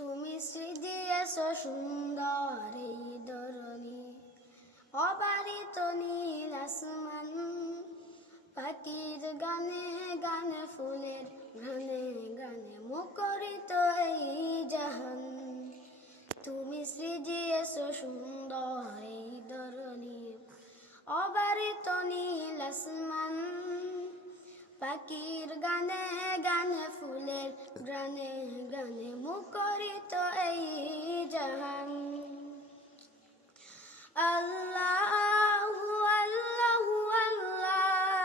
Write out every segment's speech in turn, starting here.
তুমি সৃজিয়েছ সুন্দর এই ধরণী, অবারিত নীল আসমান, পাখির গানে গানে ফুলের ঘ্রাণে ঘ্রাণে মুখরিত এই জাহান। তুমি সৃজিয়েছ সুন্দর এই ধরণী, অবারিত নীল আসমান, পাখির গানে গানে ফুলের গানে গানে মুখরিত এই জাহান। আল্লাহু আল্লাহু আল্লাহ,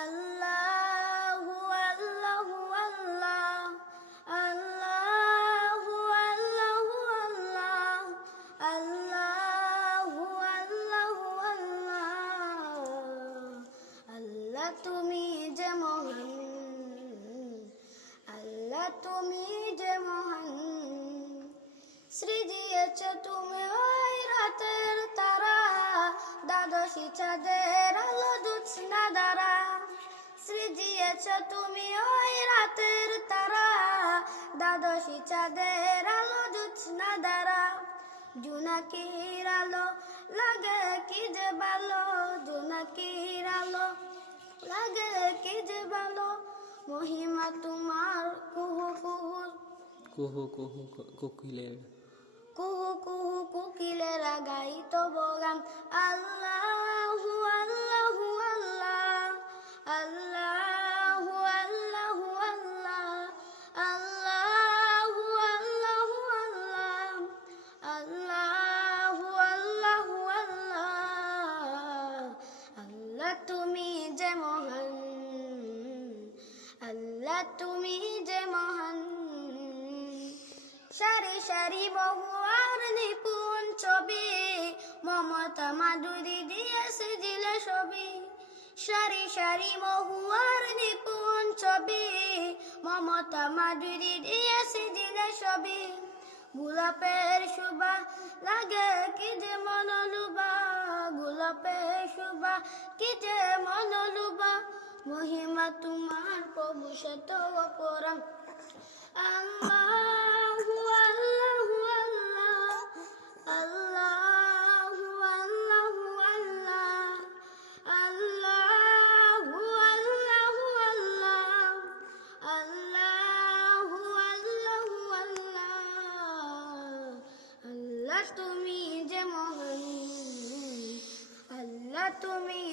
আল্লাহু আল্লাহু আল্লাহ, আল্লাহু আল্লাহু আল্লাহ, আল্লাহু আল্লাহু আল্লাহ। আল্লাহ তুমি যে মহান, আল্লাহ তুমি যে মহান, সৃজিয়েছ তুমি ওই রাতের তারা, দ্বাদশী চাঁদের আলো জ্যোৎস্না দ্বারা। সৃজিয়েছ তুমি ওই রাতের তারা, দ্বাদশী চাঁদের আলো জ্যোৎস্না দ্বারা। জোনাকির আলো লাগে কি যে ভালো, জোনাকির আলো লাগে কি যে ভালো, মহিমা তোমার কুহু কুহু কুহু কুহু কোকিলের কুহু কুহু কোকিলেরা গাইত বগান। আল্লাহু আল্লাহু আল্লাহ, আল্লাহু আল্লাহু আল্লাহ, আল্লাহু আল্লাহু আল্লাহ, আল্লাহু আল্লাহু আল্লাহ। আল্লাহ তুমি যে মহান, আল্লাহ তুমি যে মহান। সারি সারি বহু আর নিপুণ ছবি, মমতা মাধুরী দিয়েছে দিলে ছবি। সারি সারি বহু আর নিপুণ ছবি, মমতা মাধুরী দিয়েছে দিলে ছবি। গোলাপের শোভা লাগে কি যে মনোলুবা, গোলাপের শোভা কি যে মনোলুবা, মহিমা তোমার প্রভু শত অপরাম। আল্লাহু আল্লাহু আল্লাহ, আল্লাহু আল্লাহু আল্লাহ, আল্লাহু আল্লাহু আল্লাহ, আল্লাহু আল্লাহু আল্লাহ। আল্লাহ তুমি যে মহান, আল্লাহ তুমি